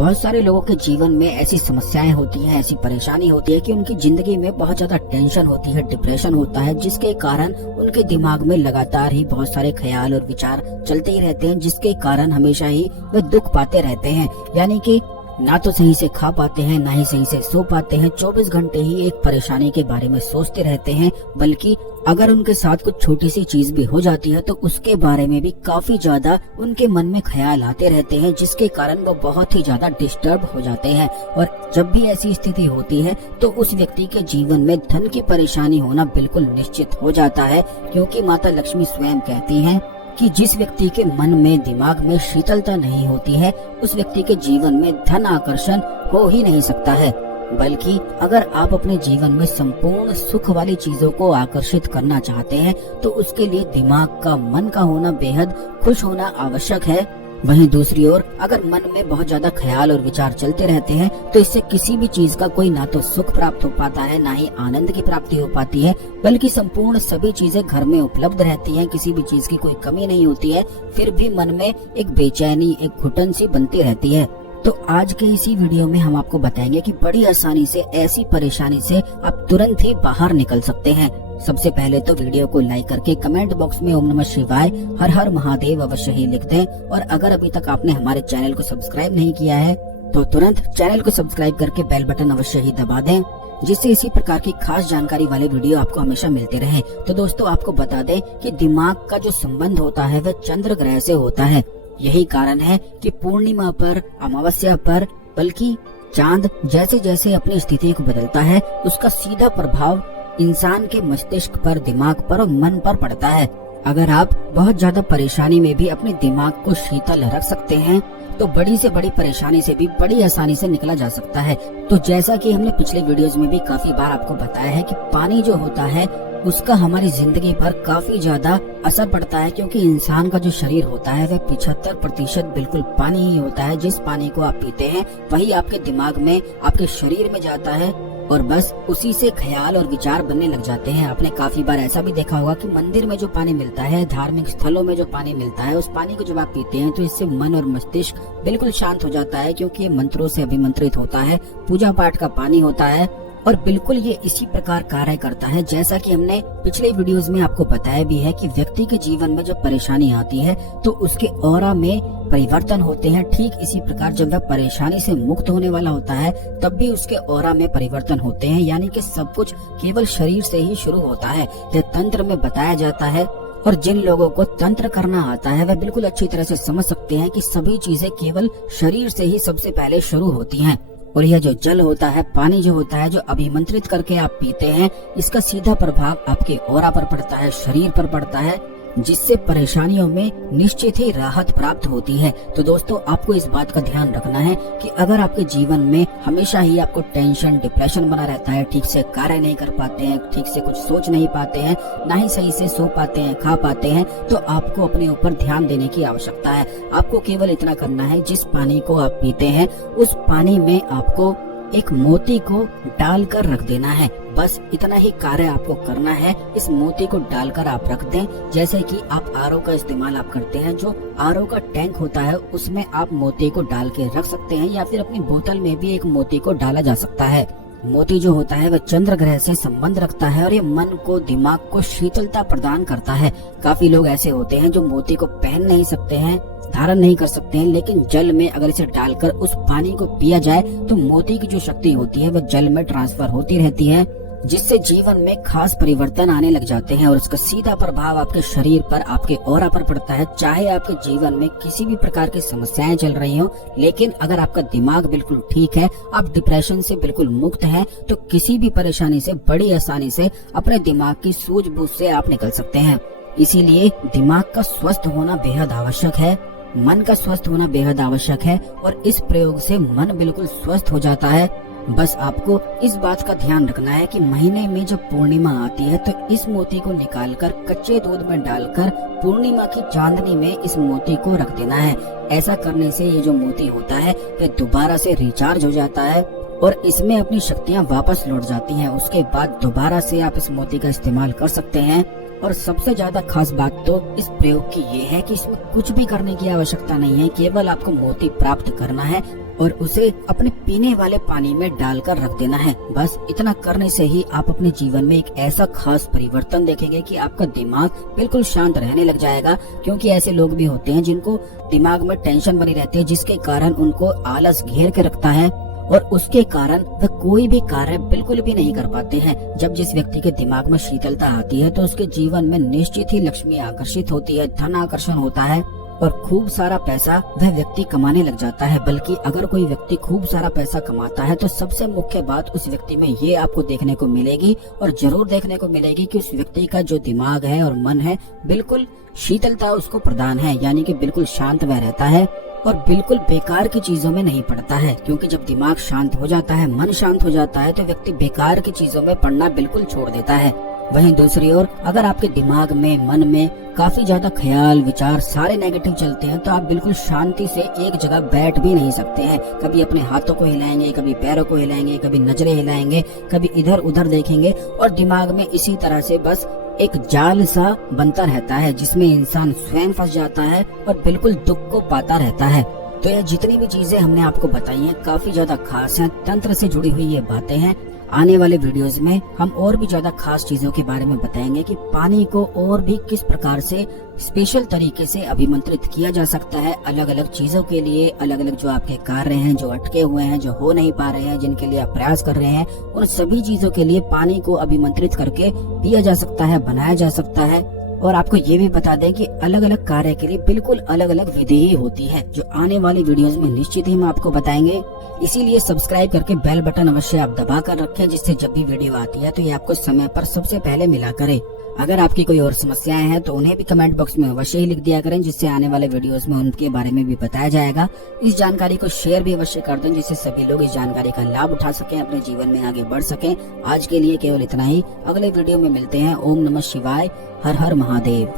बहुत सारे लोगों के जीवन में ऐसी समस्याएं होती हैं, ऐसी परेशानी होती है कि उनकी जिंदगी में बहुत ज्यादा टेंशन होती है, डिप्रेशन होता है, जिसके कारण उनके दिमाग में लगातार ही बहुत सारे ख्याल और विचार चलते ही रहते हैं, जिसके कारण हमेशा ही वे दुख पाते रहते हैं। यानी कि ना तो सही से खा पाते हैं, ना ही सही से सो पाते हैं, 24 घंटे ही एक परेशानी के बारे में सोचते रहते हैं। बल्कि अगर उनके साथ कुछ छोटी सी चीज भी हो जाती है तो उसके बारे में भी काफी ज्यादा उनके मन में ख्याल आते रहते हैं, जिसके कारण वो बहुत ही ज्यादा डिस्टर्ब हो जाते हैं। और जब भी ऐसी स्थिति होती है तो उस व्यक्ति के जीवन में धन की परेशानी होना बिल्कुल निश्चित हो जाता है, क्योंकि माता लक्ष्मी स्वयं कहती हैं कि जिस व्यक्ति के मन में, दिमाग में शीतलता नहीं होती है, उस व्यक्ति के जीवन में धन आकर्षण हो ही नहीं सकता है। बल्कि अगर आप अपने जीवन में संपूर्ण सुख वाली चीजों को आकर्षित करना चाहते हैं तो उसके लिए दिमाग का, मन का होना, बेहद खुश होना आवश्यक है। वहीं दूसरी ओर अगर मन में बहुत ज्यादा ख्याल और विचार चलते रहते हैं तो इससे किसी भी चीज का कोई ना तो सुख प्राप्त हो पाता है, ना ही आनंद की प्राप्ति हो पाती है, बल्कि संपूर्ण सभी चीजें घर में उपलब्ध रहती हैं, किसी भी चीज की कोई कमी नहीं होती है, फिर भी मन में एक बेचैनी, एक घुटन सी बनती रहती है। तो आज के इसी वीडियो में हम आपको बताएंगे कि बड़ी आसानी से ऐसी परेशानी से आप तुरंत ही बाहर निकल सकते हैं। सबसे पहले तो वीडियो को लाइक करके कमेंट बॉक्स में ओम नमः शिवाय, हर हर महादेव अवश्य ही लिख दें। और अगर अभी तक आपने हमारे चैनल को सब्सक्राइब नहीं किया है तो तुरंत चैनल को सब्सक्राइब करके बेल बटन अवश्य ही दबा दें, जिससे इसी प्रकार की खास जानकारी वाले वीडियो आपको हमेशा मिलते रहे। तो दोस्तों, आपको बता दें कि दिमाग का जो संबंध होता है वह चंद्र ग्रह से होता है। यही कारण है कि पूर्णिमा पर, अमावस्या पर, बल्कि चांद जैसे जैसे अपनी स्थिति को बदलता है उसका सीधा प्रभाव इंसान के मस्तिष्क पर, दिमाग पर और मन पर पड़ता है। अगर आप बहुत ज्यादा परेशानी में भी अपने दिमाग को शीतल रख सकते हैं तो बड़ी से बड़ी परेशानी से भी बड़ी आसानी से निकला जा सकता है। तो जैसा कि हमने पिछले वीडियोस में भी काफी बार आपको बताया है कि पानी जो होता है उसका हमारी जिंदगी पर काफी ज्यादा असर पड़ता है, क्योंकि इंसान का जो शरीर होता है वह 75% बिल्कुल पानी ही होता है। जिस पानी को आप पीते हैं वही आपके दिमाग में, आपके शरीर में जाता है और बस उसी से ख्याल और विचार बनने लग जाते हैं। आपने काफी बार ऐसा भी देखा होगा कि मंदिर में जो पानी मिलता है, धार्मिक स्थलों में जो पानी मिलता है, उस पानी को जब आप पीते हैं तो इससे मन और मस्तिष्क बिल्कुल शांत हो जाता है, क्योंकि ये मंत्रों से अभिमंत्रित होता है, पूजा पाठ का पानी होता है और बिल्कुल ये इसी प्रकार कार्य करता है। जैसा कि हमने पिछले वीडियोस में आपको बताया भी है कि व्यक्ति के जीवन में जब परेशानी आती है तो उसके ऑरा में परिवर्तन होते हैं। ठीक इसी प्रकार जब वह परेशानी से मुक्त होने वाला होता है तब भी उसके ऑरा में परिवर्तन होते हैं। यानी कि सब कुछ केवल शरीर से ही शुरू होता है, यह तंत्र में बताया जाता है। और जिन लोगों को तंत्र करना आता है वह बिल्कुल अच्छी तरह से समझ सकते हैं कि सभी चीजें केवल शरीर से ही सबसे पहले शुरू होती हैं। और यह जो जल होता है, पानी जो होता है, जो अभिमंत्रित करके आप पीते हैं, इसका सीधा प्रभाव आपके ऑरा पर पड़ता है, शरीर पर पड़ता है, जिससे परेशानियों में निश्चित ही राहत प्राप्त होती है। तो दोस्तों, आपको इस बात का ध्यान रखना है कि अगर आपके जीवन में हमेशा ही आपको टेंशन, डिप्रेशन बना रहता है, ठीक से कार्य नहीं कर पाते हैं, ठीक से कुछ सोच नहीं पाते हैं, ना ही सही से सो पाते हैं, खा पाते हैं, तो आपको अपने ऊपर ध्यान देने की आवश्यकता है। आपको केवल इतना करना है, जिस पानी को आप पीते हैं उस पानी में आपको एक मोती को डालकर रख देना है। बस इतना ही कार्य आपको करना है। इस मोती को डालकर आप रख दें। जैसे कि आप आरओ का इस्तेमाल आप करते हैं, जो आरओ का टैंक होता है उसमें आप मोती को डाल के रख सकते हैं, या फिर अपनी बोतल में भी एक मोती को डाला जा सकता है। मोती जो होता है वह चंद्र ग्रह से संबंध रखता है और ये मन को, दिमाग को शीतलता प्रदान करता है। काफी लोग ऐसे होते हैं जो मोती को पहन नहीं सकते हैं, धारण नहीं कर सकते हैं, लेकिन जल में अगर इसे डालकर उस पानी को पिया जाए तो मोती की जो शक्ति होती है वह जल में ट्रांसफर होती रहती है, जिससे जीवन में खास परिवर्तन आने लग जाते हैं और उसका सीधा प्रभाव आपके शरीर पर, आपके ऑरा पर पड़ता है। चाहे आपके जीवन में किसी भी प्रकार की समस्याएं चल रही हो, लेकिन अगर आपका दिमाग बिल्कुल ठीक है, आप डिप्रेशन से बिल्कुल मुक्त हैं, तो किसी भी परेशानी से बड़ी आसानी से अपने दिमाग की सूझबूझ से आप निकल सकते हैं। इसीलिए दिमाग का स्वस्थ होना बेहद आवश्यक है, मन का स्वस्थ होना बेहद आवश्यक है और इस प्रयोग से मन बिल्कुल स्वस्थ हो जाता है। बस आपको इस बात का ध्यान रखना है कि महीने में जब पूर्णिमा आती है तो इस मोती को निकालकर कच्चे दूध में डालकर पूर्णिमा की चांदनी में इस मोती को रख देना है। ऐसा करने से ये जो मोती होता है वह दोबारा से रिचार्ज हो जाता है और इसमें अपनी शक्तियाँ वापस लौट जाती हैं। उसके बाद दोबारा से आप इस मोती का इस्तेमाल कर सकते हैं। और सबसे ज्यादा खास बात तो इस प्रयोग की ये है कि इसमें कुछ भी करने की आवश्यकता नहीं है, केवल आपको मोती प्राप्त करना है और उसे अपने पीने वाले पानी में डालकर रख देना है। बस इतना करने से ही आप अपने जीवन में एक ऐसा खास परिवर्तन देखेंगे कि आपका दिमाग बिल्कुल शांत रहने लग जाएगा। क्योंकि ऐसे लोग भी होते हैं जिनको दिमाग में टेंशन बनी रहती है, जिसके कारण उनको आलस घेर के रखता है और उसके कारण वह कोई भी कार्य बिल्कुल भी नहीं कर पाते हैं। जब जिस व्यक्ति के दिमाग में शीतलता आती है तो उसके जीवन में निश्चित ही लक्ष्मी आकर्षित होती है, धन आकर्षण होता है और खूब सारा पैसा वह व्यक्ति कमाने लग जाता है। बल्कि अगर कोई व्यक्ति खूब सारा पैसा कमाता है तो सबसे मुख्य बात उस व्यक्ति में ये आपको देखने को मिलेगी और जरूर देखने को मिलेगी कि उस व्यक्ति का जो दिमाग है और मन है बिल्कुल शीतलता उसको प्रदान है, यानी कि बिल्कुल शांत वह रहता है और बिल्कुल बेकार की चीजों में नहीं पड़ता है। क्योंकि जब दिमाग शांत हो जाता है, मन शांत हो जाता है तो व्यक्ति बेकार की चीजों में पड़ना बिल्कुल छोड़ देता है। वहीं दूसरी ओर अगर आपके दिमाग में, मन में काफी ज्यादा ख्याल विचार सारे नेगेटिव चलते हैं तो आप बिल्कुल शांति से एक जगह बैठ भी नहीं सकते हैं। कभी अपने हाथों को हिलाएंगे, कभी पैरों को हिलाएंगे, कभी नजरें हिलाएंगे, कभी इधर उधर देखेंगे और दिमाग में इसी तरह से बस एक जाल सा बनता रहता है जिसमें इंसान स्वयं फंस जाता है और बिल्कुल दुख को पाता रहता है। तो ये जितनी भी चीजें हमने आपको बताई हैं काफी ज्यादा खास हैं, तंत्र से जुड़ी हुई ये बातें हैं। आने वाले वीडियोस में हम और भी ज्यादा खास चीजों के बारे में बताएंगे कि पानी को और भी किस प्रकार से स्पेशल तरीके से अभिमंत्रित किया जा सकता है अलग अलग चीजों के लिए। अलग अलग जो आपके कार्य हैं, जो अटके हुए हैं, जो हो नहीं पा रहे हैं, जिनके लिए आप प्रयास कर रहे हैं, उन सभी चीजों के लिए पानी को अभिमंत्रित करके पिया जा सकता है, बनाया जा सकता है। और आपको ये भी बता दें कि अलग अलग कार्य के लिए बिल्कुल अलग अलग विधि ही होती है, जो आने वाली वीडियोस में निश्चित ही हम आपको बताएंगे। इसीलिए सब्सक्राइब करके बेल बटन अवश्य आप दबा कर रखें, जिससे जब भी वीडियो आती है तो ये आपको समय पर सबसे पहले मिला करे। अगर आपकी कोई और समस्याएं हैं तो उन्हें भी कमेंट बॉक्स में अवश्य ही लिख दिया करें, जिससे आने वाले वीडियोस में उनके बारे में भी बताया जाएगा। इस जानकारी को शेयर भी अवश्य कर दें, जिससे सभी लोग इस जानकारी का लाभ उठा सकें, अपने जीवन में आगे बढ़ सकें। आज के लिए केवल इतना ही। अगले वीडियो में मिलते हैं। ओम नमः शिवाय। हर हर महादेव।